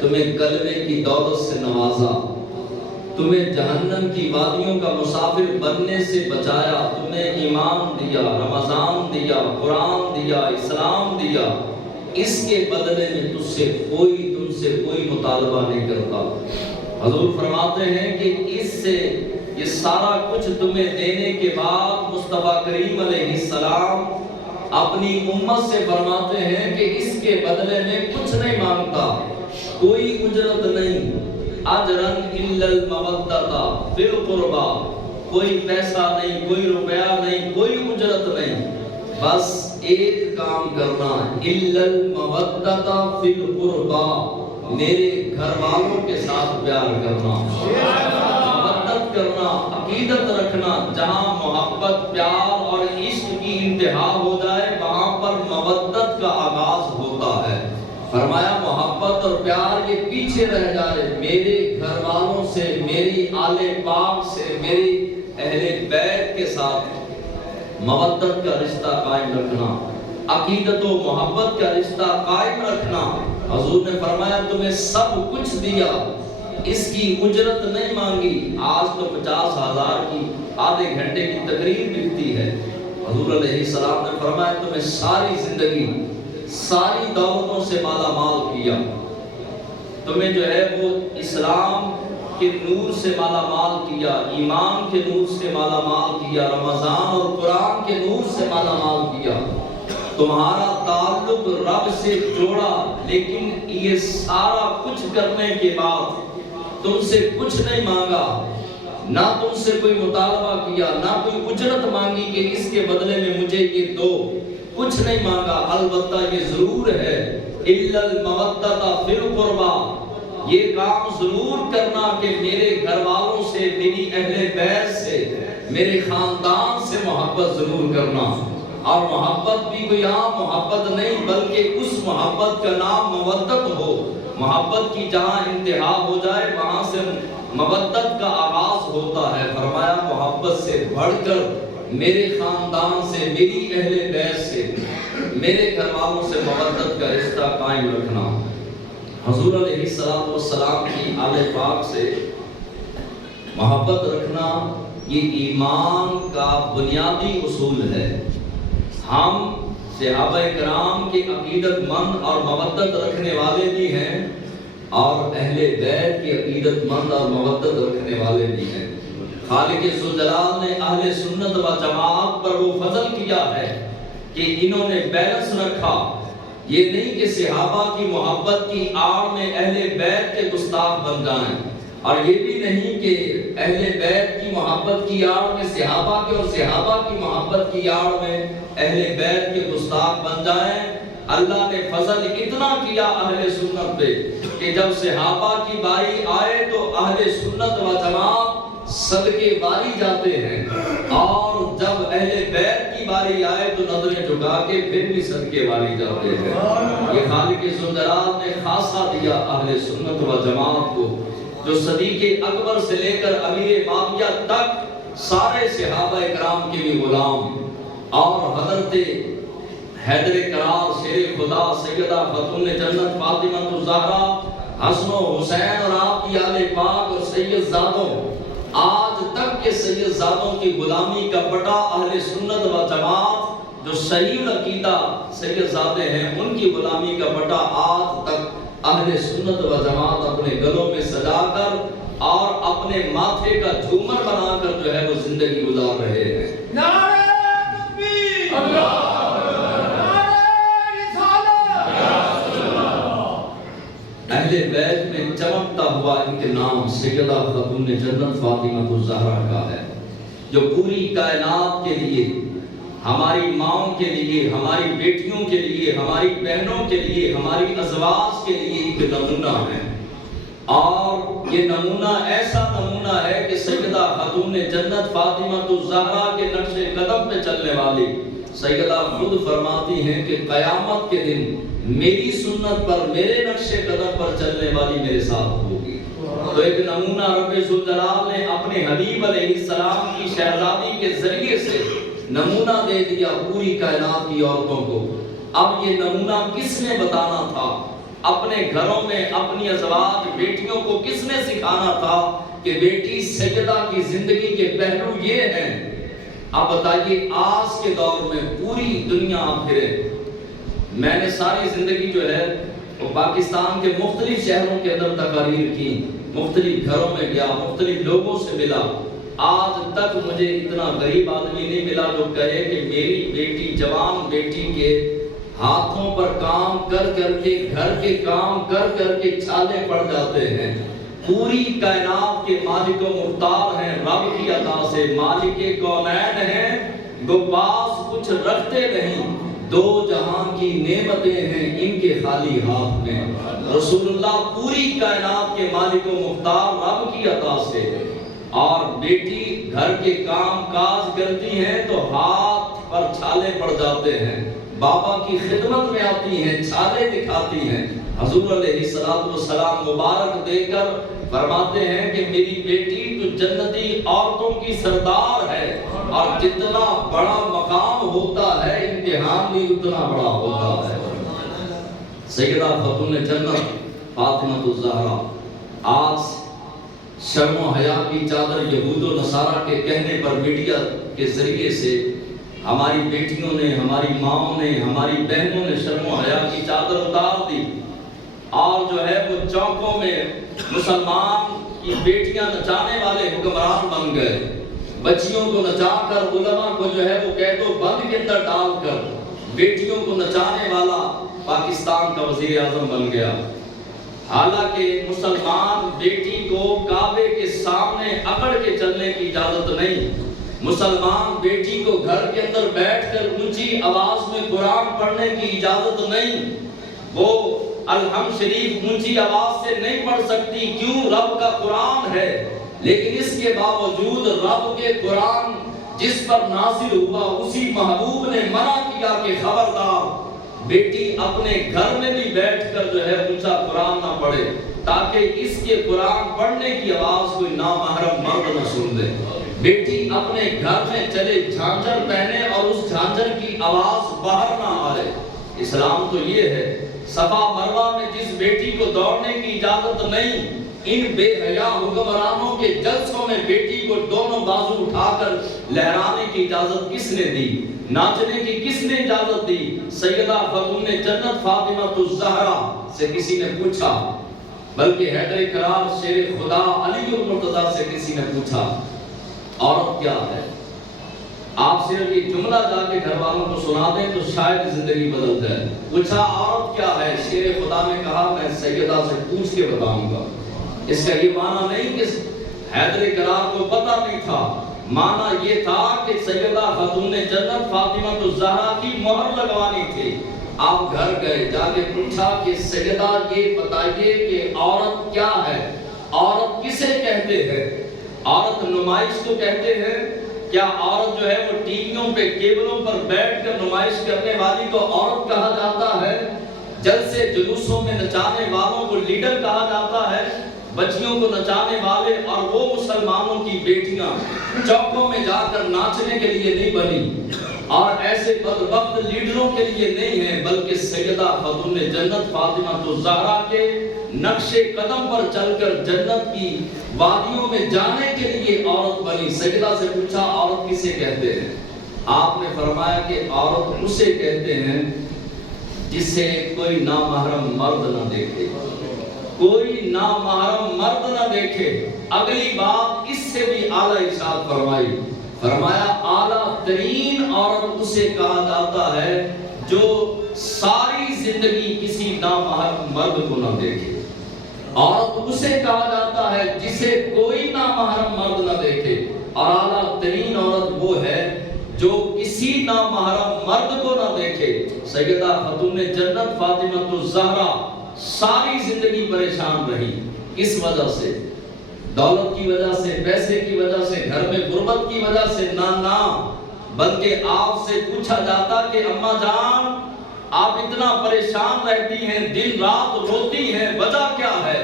تمہیں کلمے کی دولت سے نوازا، تمہیں جہنم کی وادیوں کا مسافر بننے سے بچایا، تمہیں ایمان دیا، رمضان دیا، قرآن دیا، اسلام دیا، اس کے بدلے میں تم سے کوئی مطالبہ نہیں کرتا۔ حضور فرماتے ہیں کہ اس سے یہ سارا کچھ تمہیں دینے کے بعد مصطفیٰ کریم علیہ السلام اپنی امت سے فرماتے ہیں کہ اس کے بدلے میں کچھ نہیں مانگتا، کوئی اجرت نہیں، اجرن الا المودۃ فی القربى، کوئی پیسہ نہیں، کوئی روپیہ نہیں، کوئی اجرت نہیں، بس ایک کام کرنا، الا المودۃ فی القربى، میرے گھر والوں کے ساتھ پیار کرنا، محبت کرنا، عقیدت رکھنا۔ جہاں محبت، پیار اور عشق کی انتہا ہو جائے وہاں پر مودت کا آغاز ہوتا ہے۔ فرمایا محبت اور پیار یہ پیچھے رہ جائے، میرے گھر والوں سے، میری آل پاک سے، میری اہل بیت کے ساتھ مودت کا رشتہ قائم رکھنا، عقیدت و محبت کا رشتہ قائم رکھنا۔ حضور نے فرمایا تمہیں سب کچھ دیا، اس کی اجرت نہیں مانگی۔ آج تو 50,000 کی آدھے گھنٹے کی تقریر ملتی ہے، حضور علیہ السلام نے فرمایا تمہیں ساری زندگی ساری دولتوں سے مالا مال کیا، تمہیں جو ہے وہ اسلام کے نور سے مالا مال کیا، ایمان کے نور سے مالا مال کیا، رمضان اور قرآن کے نور سے مالا مال کیا، تمہارا تعلق رب سے جوڑا، لیکن یہ سارا کچھ کرنے کے بعد تم سے کچھ نہیں مانگا، نہ تم سے کوئی مطالبہ کیا، نہ کوئی اجرت مانگی کہ اس کے بدلے میں مجھے یہ دو، کچھ نہیں مانگا۔ البتہ یہ ضرور ہے الا المودۃ فی القربى، یہ کام ضرور کرنا کہ میرے گھر والوں سے، میری اہل بیت سے، میرے خاندان سے محبت ضرور کرنا۔ اور محبت بھی کوئی عام محبت نہیں، بلکہ اس محبت کا نام مودت ہو، محبت کی جہاں انتہا ہو جائے وہاں سے مودت کا آغاز ہوتا ہے۔ فرمایا محبت سے بڑھ کر میرے خاندان سے، میری اہل بیت سے، میرے گھر والوں سے مودت کا رشتہ قائم رکھنا۔ حضور علیہ السلام کی آل پاک سے محبت رکھنا یہ ایمان کا بنیادی اصول ہے۔ ہم صحابہ کرام کے عقیدت مند اور مودت رکھنے والے بھی ہیں، اور اہل بیت کی عقیدت مند اور مودت رکھنے والے بھی ہیں۔ خالق ذوالجلال نے اہل سنت و جماعت پر وہ فضل کیا ہے کہ انہوں نے بیلنس رکھا، یہ نہیں کہ صحابہ کی محبت کی آڑ میں اہل بیت کے گستاخ بن جائیں، اور یہ بھی نہیں کہ اہل بیت کی محبت کی آڑ میں صحابہ کے، اور صحابہ کی محبت کی آڑ میں اہل بیت کے گستاخ بن جائیں۔ اللہ نے فضل اتنا کیا اہل سنت پہ کہ جب صحابہ کی باری آئے تو اہل سنت و جماعت صدقے باری جاتے ہیں، اور جب اہل بیت کی باری آئے تو نظریں جھکا کے پھر بھی صدقے باری جاتے ہیں۔ یہ خالق ذوالجلال نے خاصہ دیا اہل سنت و جماعت کو، جو صدیق اکبر سے لے کر امیر معاویہ تک سارے صحابہ کرام کے بھی غلام، اور حضرت حیدر کرار شیر خدا سیدہ خاتون جنت فاطمہ الزہرا، حسن و حسین اور آپ کی آل پاک اور سید زادوں، آج تک کے سید زادوں کی غلامی کا پٹا اہل سنت و جماعت جو صحیح عقیدہ سید زادے ہیں ان کی غلامی کا پٹا آج تک اہل سنت و جماعت اپنے گلوں میں سجا کر اور اپنے ماتھے کا جھومر بنا کر جو ہے وہ زندگی گزار رہے ہیں۔ نعرہ تکبیر، اللہ اہل بیت میں چمکتا ہوا ان کے نام سیدہ خاتون جنت فاطمہ الزہرا کا ہے، جو پوری کائنات کے لیے، ہماری ماؤں کے لیے، ہماری بیٹیوں کے لیے، ہماری بہنوں کے لیے، ہماری ازواج کے لیے ایک نمونہ ہے۔ اور یہ نمونہ ایسا نمونہ ہے کہ سیدہ خاتون جنت فاطمہ الزہرا کے نقش قدم پہ چلنے والی سیدہ خود فرماتی ہیں کہ قیامت کے دن میری سنت پر، میرے نقش قدم پر چلنے والی میرے ساتھ ہوگی۔ تو ایک نمونہ رب ذوالجلال نے اپنے حبیب علیہ السلام کی شہزادی کے ذریعے سے نمونہ دے دیا پوری کائنات کی عورتوں کو۔ اب یہ نمونہ کس نے بتانا تھا؟ اپنے گھروں میں اپنی ازواج بیٹیوں کو کس نے سکھانا تھا کہ بیٹی سیدہ کی زندگی کے پہلو یہ ہیں؟ اب بتائیے آج کے دور میں پوری دنیا آپ پھرے، میں نے ساری زندگی جو ہے وہ پاکستان کے مختلف شہروں کے اندر تقاریر کی، مختلف گھروں میں گیا، مختلف لوگوں سے ملا، آج تک مجھے اتنا غریب آدمی نہیں ملا جو کہے کہ میری بیٹی، جوان بیٹی کے ہاتھوں پر کام کر کر کے، گھر کے کام کر کر کے چھالے پڑ جاتے ہیں۔ پوری کائنات کے مالک و مختار ہیں، رب کی عطا سے مالک کونین ہیں، وہ پاس کچھ رکھتے نہیں، دو جہاں کی نعمتیں ہیں ان کے خالی ہاتھ میں۔ رسول اللہ پوری کائنات کے مالک و مختار رب کی عطا سے، اور بیٹی گھر کے کام کاج کرتی ہیں تو ہاتھ پر چھالے پڑ جاتے ہیں، بابا کی خدمت میں آتی ہیں، چھالے دکھاتی ہیں۔ حضور علیہ السلام مبارک دے کر فرماتے ہیں کہ میری بیٹی تو جنتی عورتوں کی سردار ہے، اور جتنا بڑا مقام ہوتا ہے امتحان بھی اتنا بڑا ہوتا ہے۔ سیدہ خاتون جنت فاطمہ الزہرا آج شرم و حیا کی چادر یہود و نصارہ کے کہنے پر میڈیا کے ذریعے سے ہماری بیٹیوں نے، ہماری ماؤں نے، ہماری بہنوں نے شرم و حیا کی چادر اتار دی، اور جو ہے وہ چوکوں میں مسلمان کی بیٹیاں نچانے والے حکمران بن گئے، بچیوں کو نچا کر علماء کو جو ہے وہ قید و بند کے اندر ڈال کر بیٹیوں کو نچانے والا پاکستان کا وزیر اعظم بن گیا۔ حالانکہ مسلمان بیٹی کو کعبے کے سامنے اکڑ کے چلنے کی اجازت نہیں، مسلمان بیٹی کو گھر کے اندر بیٹھ کر اونچی آواز میں قرآن پڑھنے کی اجازت نہیں، وہ الحمد شریف اونچی آواز سے نہیں پڑھ سکتی، کیوں؟ رب کا قرآن ہے۔ لیکن اس کے باوجود رب کے قرآن جس پر نازل ہوا اسی محبوب نے منع کیا کہ خبردار بیٹی اپنے گھر میں بھی بیٹھ کر جو ہے اونچا قرآن نہ پڑھے، تاکہ اس کے قرآن پڑھنے کی آواز کوئی نامحرم مرد نہ سن دے۔ بیٹی اپنے گھر میں چلے جھانجھر پہنے اور اس جھانجھر کی آواز باہر نہ آئے۔ اسلام تو یہ ہے، صفا مروہ میں جس بیٹی کو دوڑنے کی اجازت نہیں، ان بے حیا حکمرانوں کے جلسوں میں بیٹی کو دونوں بازو اٹھا کر لہرانے کی اجازت کس نے دی؟ ناچنے کی کس نے اجازت دی؟ سیدہ خاتون جنت فاطمہ الزہرا سے کسی نے پوچھا، بلکہ حیدر کرار شیر خدا علی المرتضیٰ سے کسی نے پوچھا عورت کیا ہے؟ آپ صرف یہ جملہ جا کے گھر والوں کو سنا دیں تو شاید زندگی بدل جائے۔ پوچھا عورت کیا ہے؟ شیر خدا نے کہا میں سیدہ سے پوچھ کے بتاؤں گا۔ اس کا یہ معنی نہیں کہ حیدر کرار کو پتہ نہیں تھا، معنی یہ تھا کہ سیدہ خاتون جنت فاطمہ الزہرا کی مہر لگوانی تھی۔ آپ گھر گئے، جا کے پوچھا کہ سیدہ یہ بتائیے کہ عورت کیا ہے؟ عورت کسے کہتے ہیں؟ عورت نمائش کو کہتے ہیں؟ کیا عورت جو ہے وہ ٹی ویوں پہ کیبلوں پر بیٹھ کر نمائش کرنے والی کو عورت کہا جاتا ہے؟ جلسے جلوسوں میں نچانے والوں کو لیڈر کہا جاتا ہے؟ بچیوں کو نچانے والے اور وہ مسلمانوں کی بیٹیاں چوکوں میں جا کر ناچنے کے لیے نہیں بنی، اور ایسے بدبخت لیڈروں کے لیے نہیں ہیں، بلکہ سیدہ خاتون جنت فاطمہ الزہرا کے نقش قدم پر چل کر جنت کی وادیوں میں جانے کے لیے عورت بنی۔ سیدہ سے پوچھا عورت کسے کہتے ہیں؟ آپ نے فرمایا کہ عورت اسے کہتے ہیں جسے کوئی نامحرم مرد نہ دیکھے، کوئی نامحرم مرد نہ دیکھے۔ اگلی بات اس سے بھی اعلیٰ ارشاد فرمائی، فرمایا اعلیٰ ترین عورت اسے کہا جاتا ہے جو ساری زندگی کسی نامحرم مرد کو نہ دیکھے۔ عورت اسے کہا جاتا ہے جسے کوئی نامحرم مرد نہ دیکھے، اور اعلیٰ ترین عورت وہ ہے جو کسی نامحرم مرد کو نہ دیکھے۔ سیدہ خاتون جنت فاطمہ الزہرا ساری زندگی پریشان رہی، کس وجہ سے؟ دولت کی وجہ سے، پیسے کی وجہ سے، گھر میں غربت کی وجہ سے؟ نہ، بلکہ آپ سے پوچھا جاتا کہ اماں جان آپ اتنا پریشان رہتی ہیں، دن رات روتی ہیں، وجہ کیا ہے؟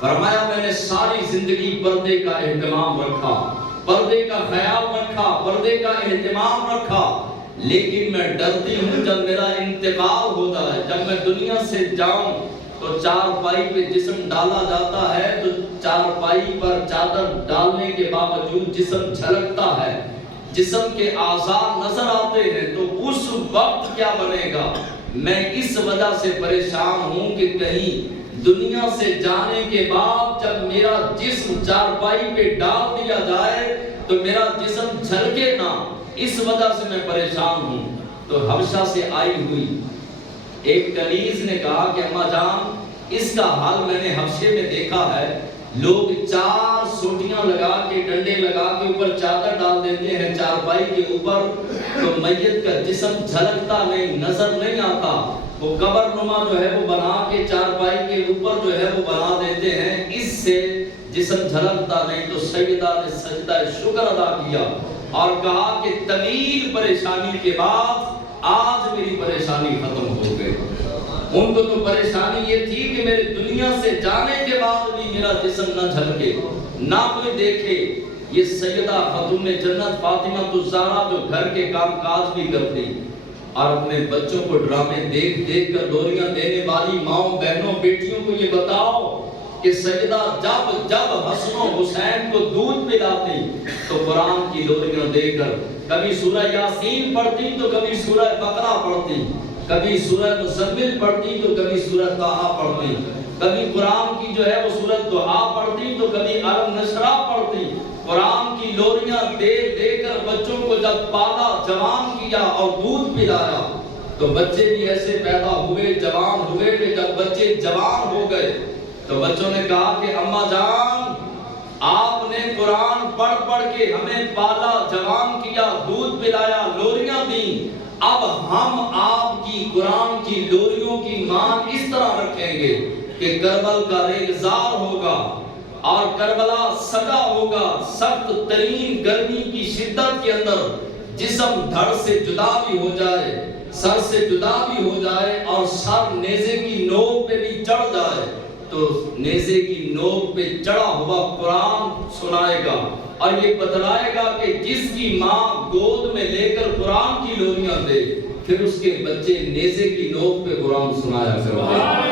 فرمایا میں نے ساری زندگی پردے کا اہتمام رکھا، پردے کا خیال رکھا، پردے کا اہتمام رکھا، لیکن میں ڈرتی ہوں جب میرا انتقال ہوتا ہے، جب میں دنیا سے جاؤں تو چارپائی پہ جسم ڈالا جاتا ہے تو چارپائی پر چادر ڈالنے کے باوجود جسم جھلکتا ہے، جسم کے اعضاء نظر آتے ہیں، تو اس وقت کیا بنے گا؟ میں اس وجہ سے پریشان ہوں کہ کہیں دنیا سے جانے کے بعد جب میرا جسم چارپائی پہ ڈال دیا جائے تو میرا جسم جھلکے نہ، اس وجہ سے میں پریشان ہوں۔ تو حبشہ سے آئی ہوئی ایک کنیز نے کہا کہ اماں جان، اس کا حال میں نے حبشے میں دیکھا ہے، لوگ 4 سوٹیاں لگا کے، ڈنڈے لگا کے اوپر چادر ڈال دیتے ہیں چارپائی کے اوپر، تو میت کا جسم جھلکتا نہیں، نظر نہیں آتا، وہ قبر نما جو ہے وہ بنا کے چارپائی کے اوپر جو ہے وہ بنا دیتے ہیں، اس سے جسم جھلکتا نہیں۔ تو سیدہ نے سجدہ شکر ادا کیا اور کہا کہ طویل پریشانی کے بعد آج میری پریشانی ختم ہو گئی۔ ان کو تو پریشانی یہ تھی کہ میرے دنیا سے جانے کے بعد بھی میرا جسم نہ جھلکے، نہ کوئی دیکھے۔ یہ سیدہ خاتون جنت فاطمہ الزہرا جو گھر کے کام کاج بھی کرتی اور اپنے بچوں کو ڈرامے دیکھ دیکھ کر لوریاں دینے والی ماؤں، بہنوں، بیٹیوں کو یہ بتاؤ کہ سیدہ جب حسن و حسین کو دودھ پلاتی تو قرآن کی لوریاں دے کر کبھی سورہ یاسین پڑھتی تو کبھی سورہ بقرہ پڑھتی، کبھی سورہ مزمل پڑھتی تو کبھی سورہ طٰہٰ پڑھتی، کبھی قرآن کی جو ہے وہ سورہ دہا پڑھتی تو کبھی علم نشرہ پڑھتی۔ قرآن کی لوریاں دے دے کر بچوں کو جب پالا، جوان کیا اور دودھ پلایا تو بچے بھی ایسے پیدا ہوئے، جوان ہوئے کہ جب بچے جوان ہو گئے تو بچوں نے کہا کہ اماں جان، آپ نے قرآن پڑھ پڑھ کے ہمیں پالا، جوان کیا، دودھ پلایا، لوریاں دیں، اب ہم آپ کی قرآن کی لوریوں کی مان اس طرح رکھیں گے کہ کربل کا ریگزار ہوگا اور کربلا سجا ہوگا، سخت ترین گرمی کی شدت کے اندر جسم دھڑ سے جدا بھی ہو جائے، سر سے جدا بھی ہو جائے اور سر نیزے کی نوک پہ بھی چڑھ جائے تو نیزے کی نوک پہ چڑھا ہوا قرآن سنائے گا اور یہ بتلائے گا کہ جس کی ماں گود میں لے کر قرآن کی لوریاں دے، پھر اس کے بچے نیزے کی نوک پہ قرآن سنایا کریں۔